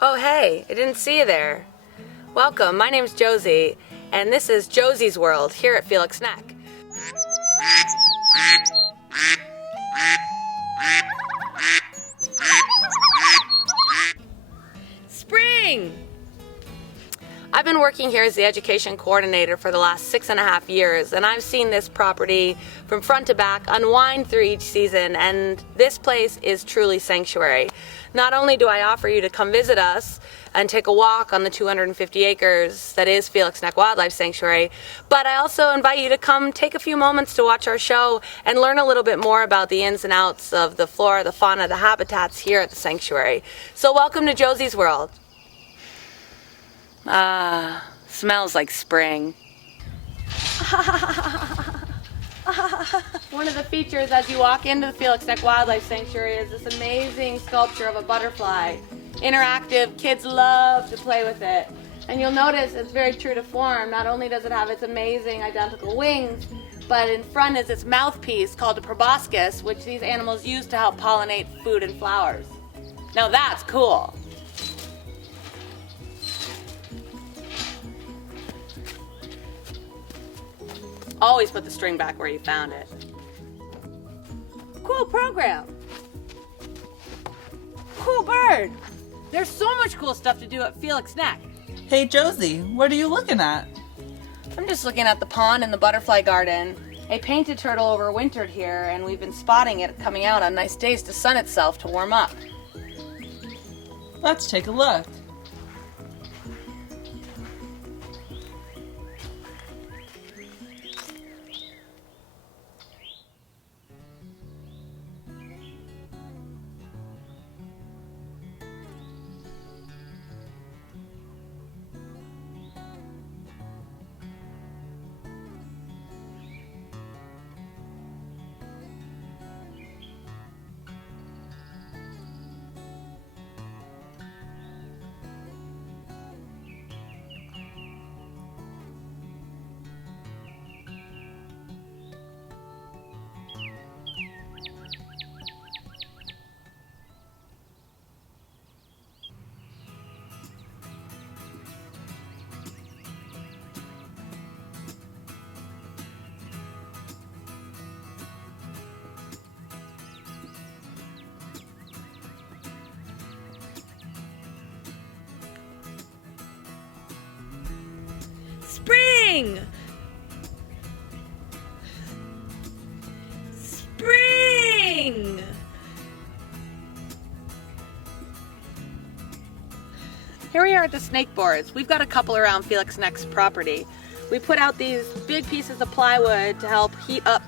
Oh hey, I didn't see you there. Welcome, my name's Josey, and this is Josey's World here at Felix Neck. Spring! I've been working here as the education coordinator for the last 6.5 years, and I've seen this property from front to back unwind through each season, and this place is truly sanctuary. Not only do I offer you to come visit us and take a walk on the 250 acres that is Felix Neck Wildlife Sanctuary, but I also invite you to come take a few moments to watch our show and learn a little bit more about the ins and outs of the flora, the fauna, the habitats here at the sanctuary. So welcome to Josey's World. Smells like spring. One of the features as you walk into the Felix Neck Wildlife Sanctuary is this amazing sculpture of a butterfly. Interactive, kids love to play with it. And you'll notice it's very true to form. Not only does it have its amazing identical wings, but in front is its mouthpiece called a proboscis, which these animals use to help pollinate food and flowers. Now that's cool. Always put the string back where you found it. Cool program. Cool bird. There's so much cool stuff to do at Felix Neck. Hey Josey, what are you looking at? I'm just looking at the pond in the butterfly garden. A painted turtle overwintered here, and we've been spotting it coming out on nice days to sun itself to warm up. Let's take a look. Spring! Spring! Here we are at the snake boards. We've got a couple around Felix Neck's property. We put out these big pieces of plywood to help heat up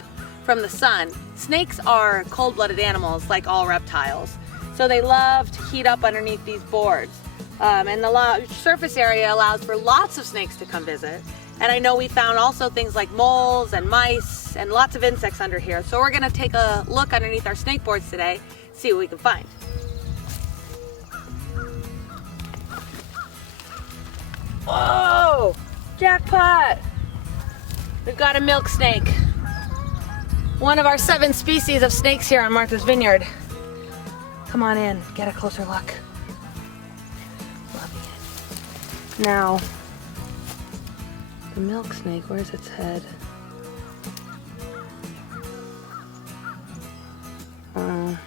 from the sun. Snakes are cold-blooded animals like all reptiles, so they love to heat up underneath these boards. And the surface area allows for lots of snakes to come visit. And I know we found also things like moles and mice and lots of insects under here. So we're gonna take a look underneath our snake boards today, see what we can find. Whoa! Jackpot! We've got a milk snake. One of our 7 species of snakes here on Martha's Vineyard. Come on in, get a closer look. Now, the milk snake, where's its head? Don't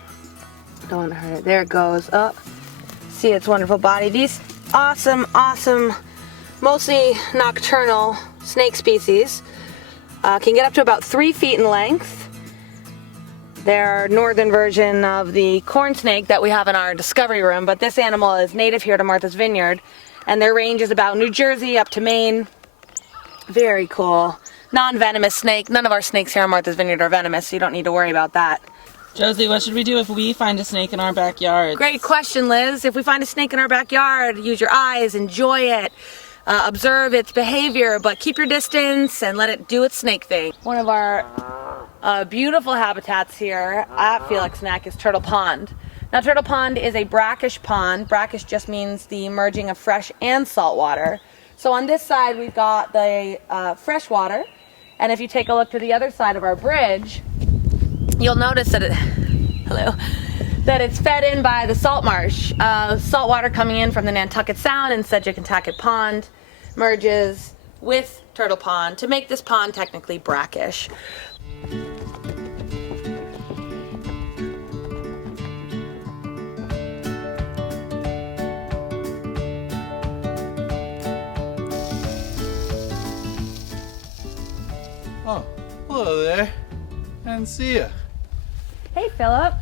want to hurt it. There it goes. Up. See its wonderful body. These awesome, mostly nocturnal snake species can get up to about 3 feet in length. They're northern version of the corn snake that we have in our discovery room, but this animal is native here to Martha's Vineyard. And their range is about New Jersey up to Maine. Very cool. Non-venomous snake. None of our snakes here on Martha's Vineyard are venomous, so you don't need to worry about that. Josey, what should we do if we find a snake in our backyard? Great question, Liz. If we find a snake in our backyard, use your eyes, enjoy it, observe its behavior, but keep your distance and let it do its snake thing. One of our beautiful habitats here at Felix Neck is Turtle Pond. Now, Turtle Pond is a brackish pond. Brackish just means the merging of fresh and salt water. So on this side, we've got the fresh water. And if you take a look to the other side of our bridge, you'll notice that that it's fed in by the salt marsh. Salt water coming in from the Nantucket Sound and Sedgwick-Nantucket Pond merges with Turtle Pond to make this pond technically brackish. Oh, hello there. I didn't see you. Hey Philip,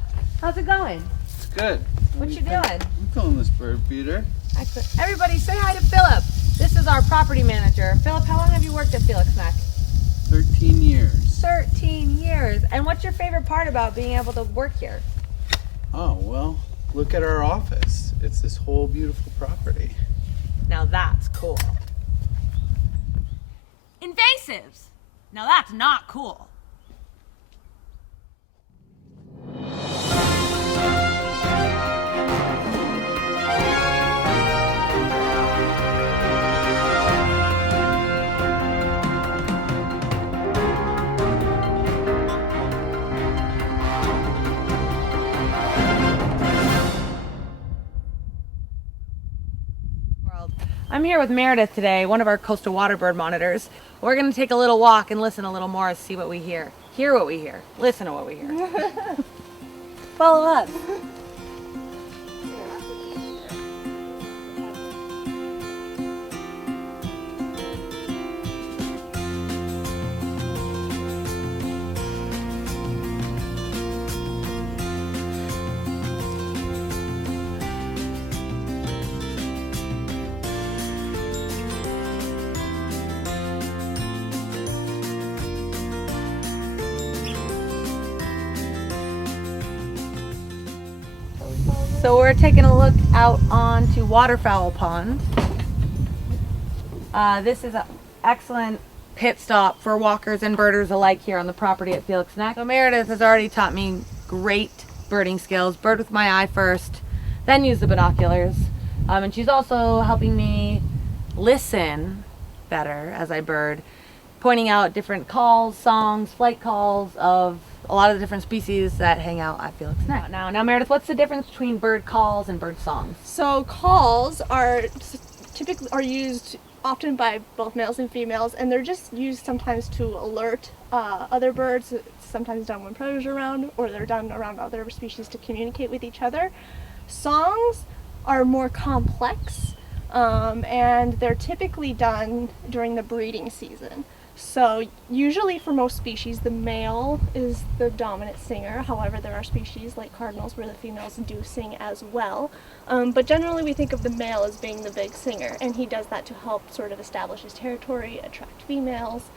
how's it going? It's good. What you doing? I'm filling this bird feeder. Excellent. Everybody say hi to Philip. This is our property manager. Philip, how long have you worked at Felix Neck? 13 years. 13 years. And what's your favorite part about being able to work here? Oh, well, look at our office. It's this whole beautiful property. Now that's cool. Invasives. Now that's not cool. I'm here with Meredith today, one of our coastal water bird monitors. We're going to take a little walk and listen a little more and see what we hear. Hear what we hear. Listen to what we hear. Follow us. So we're taking a look out onto Waterfowl Pond. This is an excellent pit stop for walkers and birders alike here on the property at Felix Neck. So Meredith has already taught me great birding skills. Bird with my eye first, then use the binoculars. And she's also helping me listen better as I bird, pointing out different calls, songs, flight calls of a lot of the different species that hang out at Felix Neck. Now Meredith, what's the difference between bird calls and bird songs? So calls are typically used often by both males and females, and they're just used sometimes to alert other birds. It's sometimes done when predators are around, or they're done around other species to communicate with each other. Songs are more complex, and they're typically done during the breeding season. So usually for most species, the male is the dominant singer. However, there are species like cardinals where the females do sing as well. But generally we think of the male as being the big singer, and he does that to help sort of establish his territory, attract females,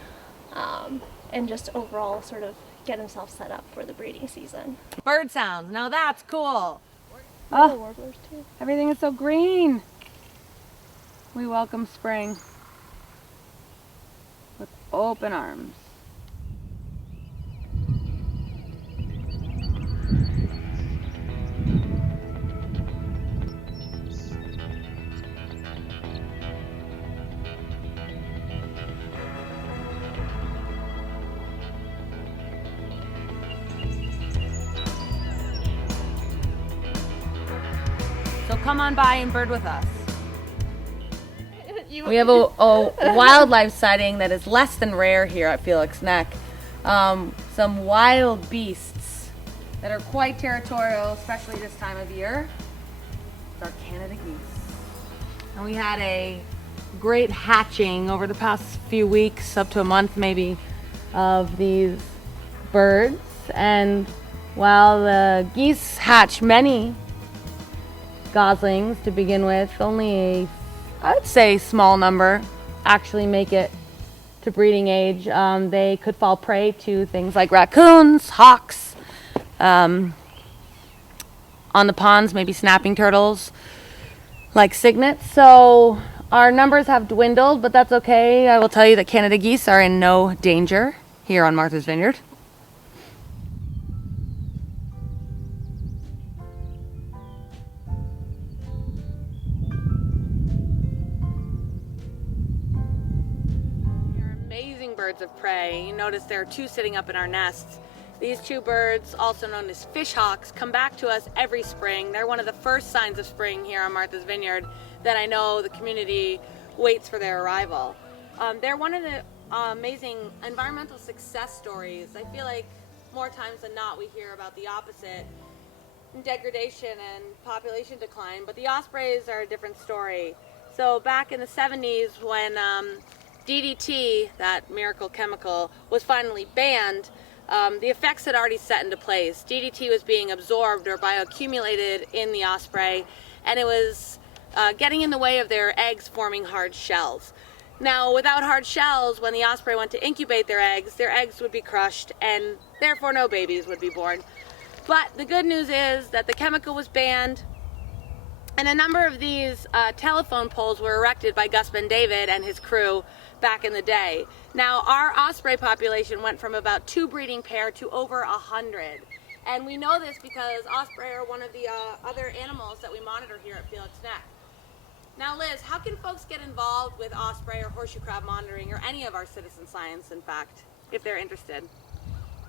and just overall sort of get himself set up for the breeding season. Bird sounds. Now that's cool. Oh, warblers too. Everything is so green. We welcome spring with open arms. So come on by and bird with us. We have a wildlife sighting that is less than rare here at Felix Neck. Some wild beasts that are quite territorial, especially this time of year. It's our Canada geese. And we had a great hatching over the past few weeks, up to a month maybe, of these birds. And while the geese hatch many goslings to begin with, only I would say small number actually make it to breeding age. They could fall prey to things like raccoons, hawks, on the ponds, maybe snapping turtles like cygnets. So our numbers have dwindled, but that's okay. I will tell you that Canada geese are in no danger here on Martha's Vineyard. Birds of prey. You notice there are two sitting up in our nests. These two birds, also known as fishhawks, come back to us every spring. They're one of the first signs of spring here on Martha's Vineyard that I know the community waits for their arrival. They're one of the amazing environmental success stories. I feel like more times than not we hear about the opposite, degradation and population decline, but the ospreys are a different story. So back in the 70s when DDT, that miracle chemical, was finally banned, the effects had already set into place. DDT was being absorbed or bioaccumulated in the osprey, and it was getting in the way of their eggs forming hard shells. Now, without hard shells, when the osprey went to incubate their eggs would be crushed, and therefore no babies would be born. But the good news is that the chemical was banned, and a number of these telephone poles were erected by Gus Ben David and his crew back in the day. Now, our osprey population went from about 2 breeding pair to over 100. And we know this because osprey are one of the other animals that we monitor here at Felix Neck. Now, Liz, how can folks get involved with osprey or horseshoe crab monitoring, or any of our citizen science, in fact, if they're interested?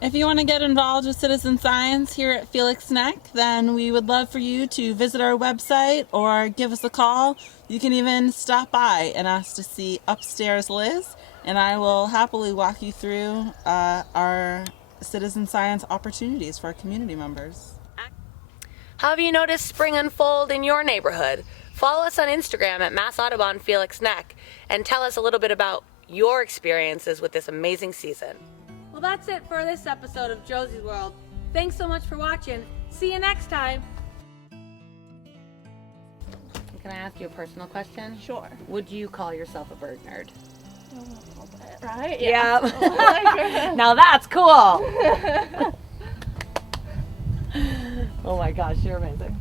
If you want to get involved with citizen science here at Felix Neck, then we would love for you to visit our website or give us a call. You can even stop by and ask to see Upstairs Liz, and I will happily walk you through our citizen science opportunities for our community members. How have you noticed spring unfold in your neighborhood? Follow us on Instagram at Mass Audubon Felix Neck and tell us a little bit about your experiences with this amazing season. Well, that's it for this episode of Josey's World. Thanks so much for watching. See you next time. Can I ask you a personal question? Sure. Would you call yourself a bird nerd? A little bit, right? Yeah. Now that's cool. Oh my gosh, you're amazing.